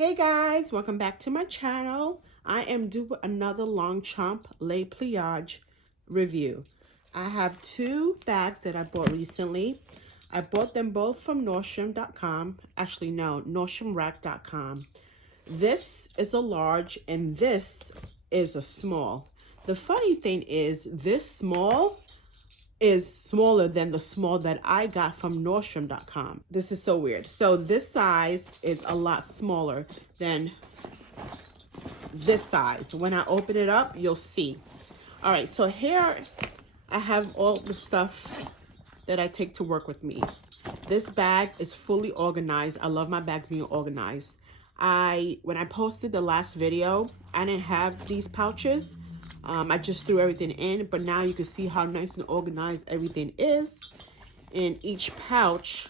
Hey guys, welcome back to my channel. I am doing another Longchamp Pliage review. I have two bags that I bought recently. I bought them both from Nordstrom.com. Actually, no, NordstromRack.com. This is a large and this is a small. The funny thing is this small is smaller than the small that I got from Nordstrom.com. This is so weird. So this size is a lot smaller than this size. When I open it up, you'll see. All right, so here I have all the stuff that I take to work with me. This bag is fully organized. I love my bags being organized. When I posted the last video, I didn't have these pouches. I just threw everything in, but now you can see how nice and organized everything is. In each pouch,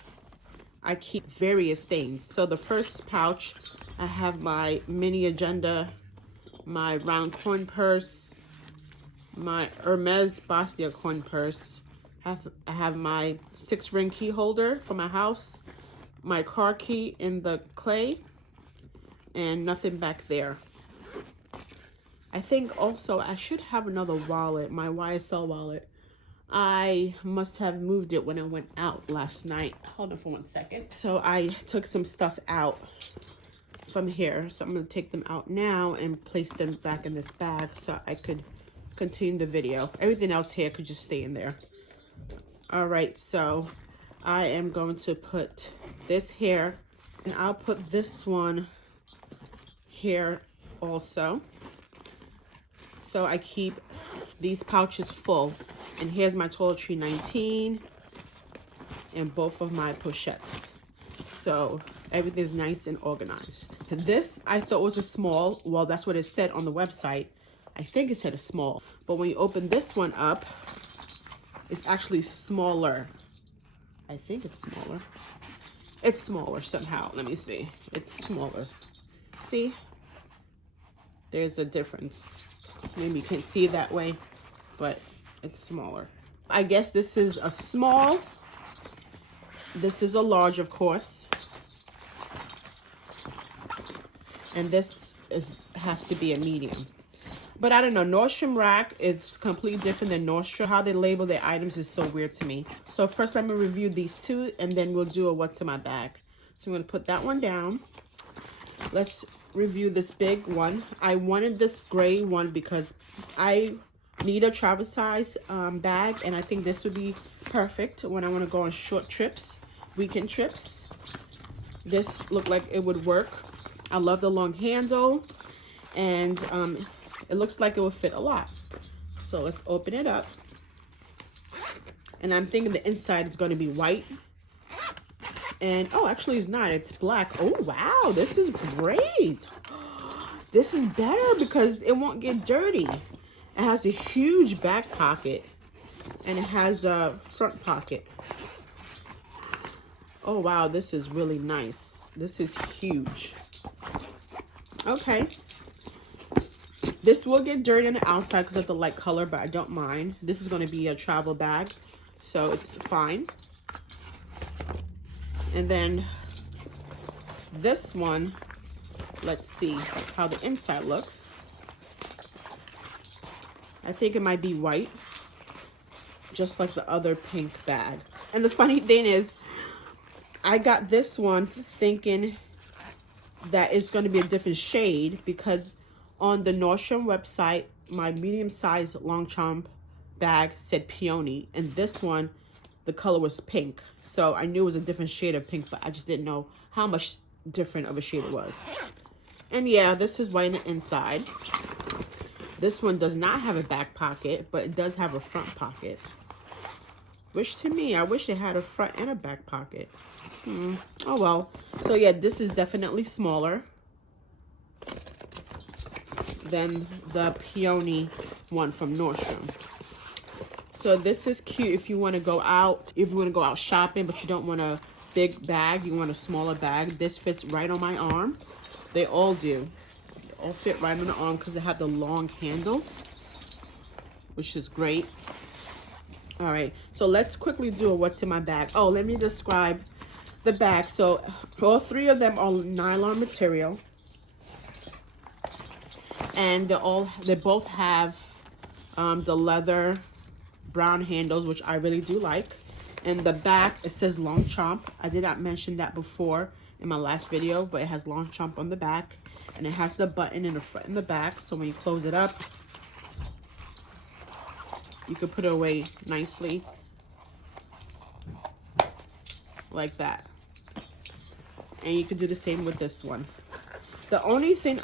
I keep various things. So the first pouch, I have my mini agenda, my round coin purse, my Hermes Bastia coin purse. I have my 6-ring key holder for my house, my car key in the clay, and nothing back there. I think also I should have another wallet, my YSL wallet. I must have moved it when I went out last night. Hold on for 1 second. So I took some stuff out from here. So I'm gonna take them out now and place them back in this bag so I could continue the video. Everything else here could just stay in there. All right, so I am going to put this here and I'll put this one here also. So I keep these pouches full. And here's my toiletry 19 and both of my pochettes. So everything's nice and organized. This I thought was a small. Well, that's what it said on the website. I think it said a small. But when you open this one up, it's actually smaller. I think it's smaller. It's smaller somehow. Let me see. It's smaller. See? There's a difference. Maybe you can't see it that way, but it's smaller. I guess this is a small. This is a large, of course. And this has to be a medium. But I don't know, Nordstrom Rack is completely different than Nordstrom. How they label their items is so weird to me. So first let me review these two and then we'll do a what's in my bag. So I'm gonna put that one down. Let's review this big one. I wanted this gray one because I need a travel size bag, and I think this would be perfect when I want to go on short trips, weekend trips. This looked like it would work. I love the long handle, and it looks like it would fit a lot. So let's open it up. And I'm thinking the inside is going to be white. And, oh, actually it's not. It's black. Oh, wow. This is great. This is better because it won't get dirty. It has a huge back pocket. And it has a front pocket. Oh, wow. This is really nice. This is huge. Okay. This will get dirty on the outside because of the light color, but I don't mind. This is going to be a travel bag, so it's fine. And then this one, let's see how the inside looks. I think it might be white, just like the other pink bag. And the funny thing is, I got this one thinking that it's going to be a different shade because on the Nordstrom website, my medium-sized Longchamp bag said peony, and this one, the color was pink. So I knew it was a different shade of pink, but I just didn't know how much different of a shade it was. And yeah, this is white on the inside. This one does not have a back pocket, but it does have a front pocket. Which to me, I wish it had a front and a back pocket. Oh well. So yeah, this is definitely smaller than the peony one from Nordstrom. So this is cute if you want to go out, shopping, but you don't want a big bag, you want a smaller bag. This fits right on my arm. They all do. They all fit right on the arm because they have the long handle, which is great. All right, so let's quickly do a what's in my bag. Oh, let me describe the bag. So all three of them are nylon material. And they both have the leather brown handles, which I really do like. In the back, it says Longchamp. I did not mention that before in my last video, but it has Longchamp on the back, and it has the button in the front and the back. So when you close it up, you can put it away nicely like that. And you can do the same with this one. The only thing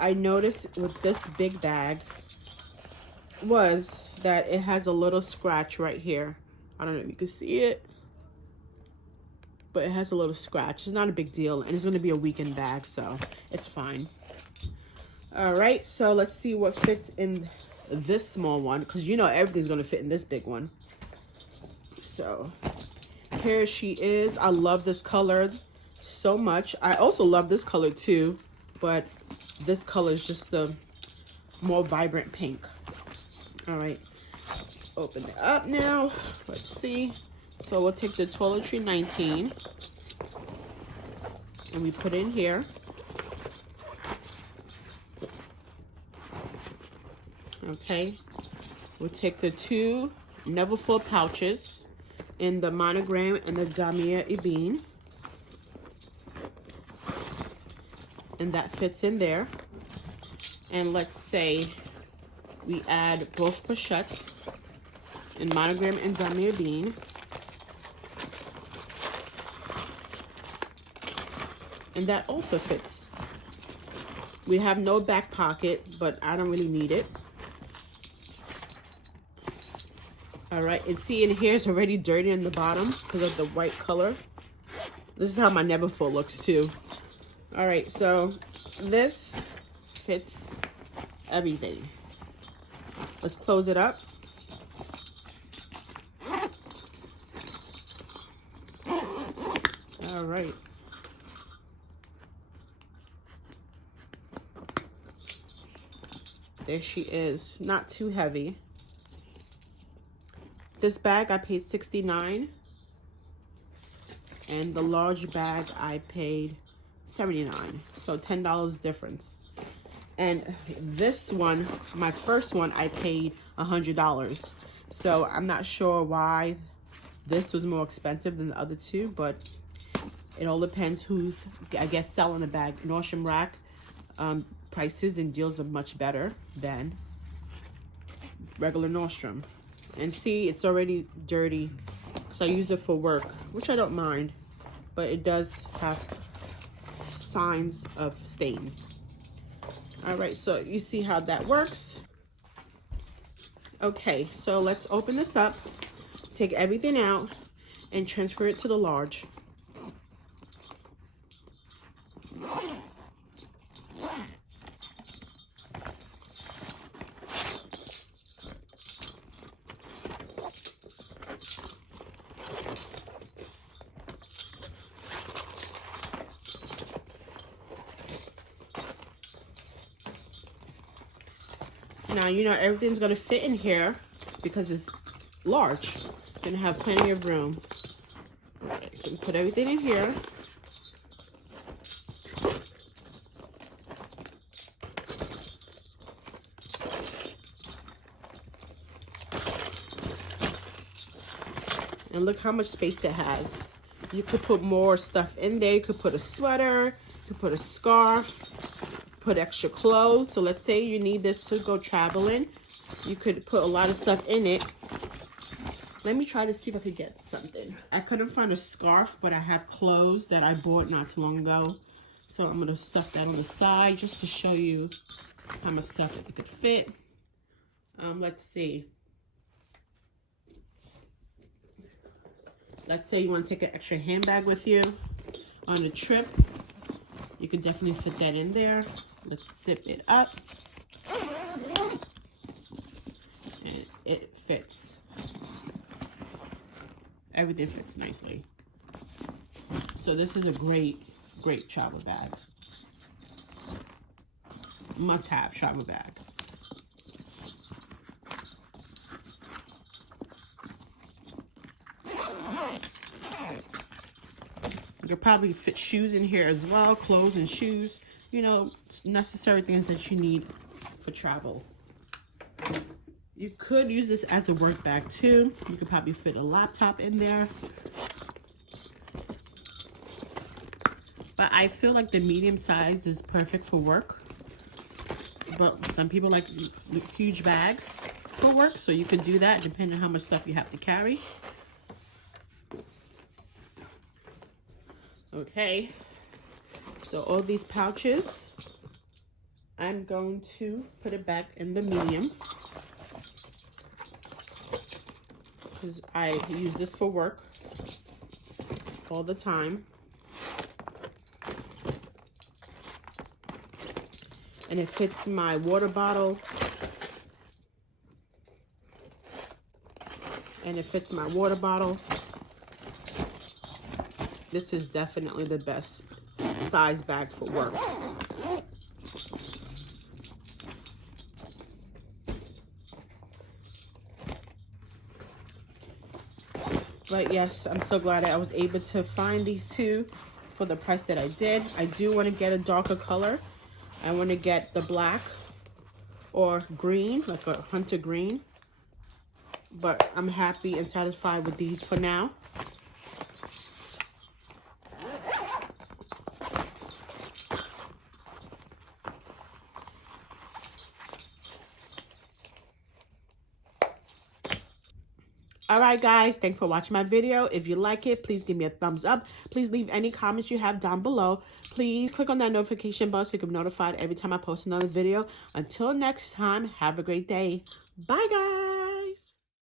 I noticed with this big bag was that it has a little scratch right here. I don't know if you can see it, but it has a little scratch. It's not a big deal, and it's going to be a weekend bag, so it's fine. All right, so let's see what fits in this small one, because you know everything's going to fit in this big one. So here she is. I love this color so much. I also love this color too, but this color is just the more vibrant pink. All right, open it up now. Let's see. So we'll take the Toiletry 19 and we put it in here. Okay, we'll take the two Neverfull pouches in the monogram and the Damier Ebene, and that fits in there. And let's say we add both pochettes in monogram and Damier Ebene. And that also fits. We have no back pocket, but I don't really need it. All right, and see in here it's already dirty in the bottom because of the white color. This is how my Neverfull looks too. All right, so this fits everything. Let's close it up. All right. There she is, not too heavy. This bag I paid $69, and the large bag I paid $79, so $10 difference. And this one, my first one, I paid $100. So I'm not sure why this was more expensive than the other two, but it all depends who's, I guess, selling the bag. Nordstrom Rack prices and deals are much better than regular Nordstrom. And see, it's already dirty, so I use it for work, which I don't mind, but it does have signs of stains. All right, so you see how that works. Okay, so let's open this up, take everything out, and transfer it to the large. Now, you know, everything's going to fit in here because it's large. It's going to have plenty of room. Okay, so we put everything in here. And look how much space it has. You could put more stuff in there. You could put a sweater, you could put a scarf, put extra clothes. So let's say you need this to go traveling. You could put a lot of stuff in it. Let me try to see if I could get something. I couldn't find a scarf, but I have clothes that I bought not too long ago. So I'm gonna stuff that on the side just to show you how much stuff it could fit. Let's see. Let's say you want to take an extra handbag with you on a trip. You can definitely fit that in there. Let's zip it up. And it fits. Everything fits nicely. So this is a great, great travel bag. Must-have travel bag. You could probably fit shoes in here as well, clothes and shoes, you know, necessary things that you need for travel. You could use this as a work bag too. You could probably fit a laptop in there. But I feel like the medium size is perfect for work. But some people like huge bags for work, so you can do that depending on how much stuff you have to carry. Okay, so all these pouches, I'm going to put it back in the medium because I use this for work all the time. And it fits my water bottle. And it fits my water bottle. This is definitely the best size bag for work. But yes, I'm so glad I was able to find these two for the price that I did. I do want to get a darker color. I want to get the black or green, like a hunter green. But I'm happy and satisfied with these for now. Alright guys, thanks for watching my video. If you like it, please give me a thumbs up. Please leave any comments you have down below. Please click on that notification bell so you can be notified every time I post another video. Until next time, have a great day. Bye guys!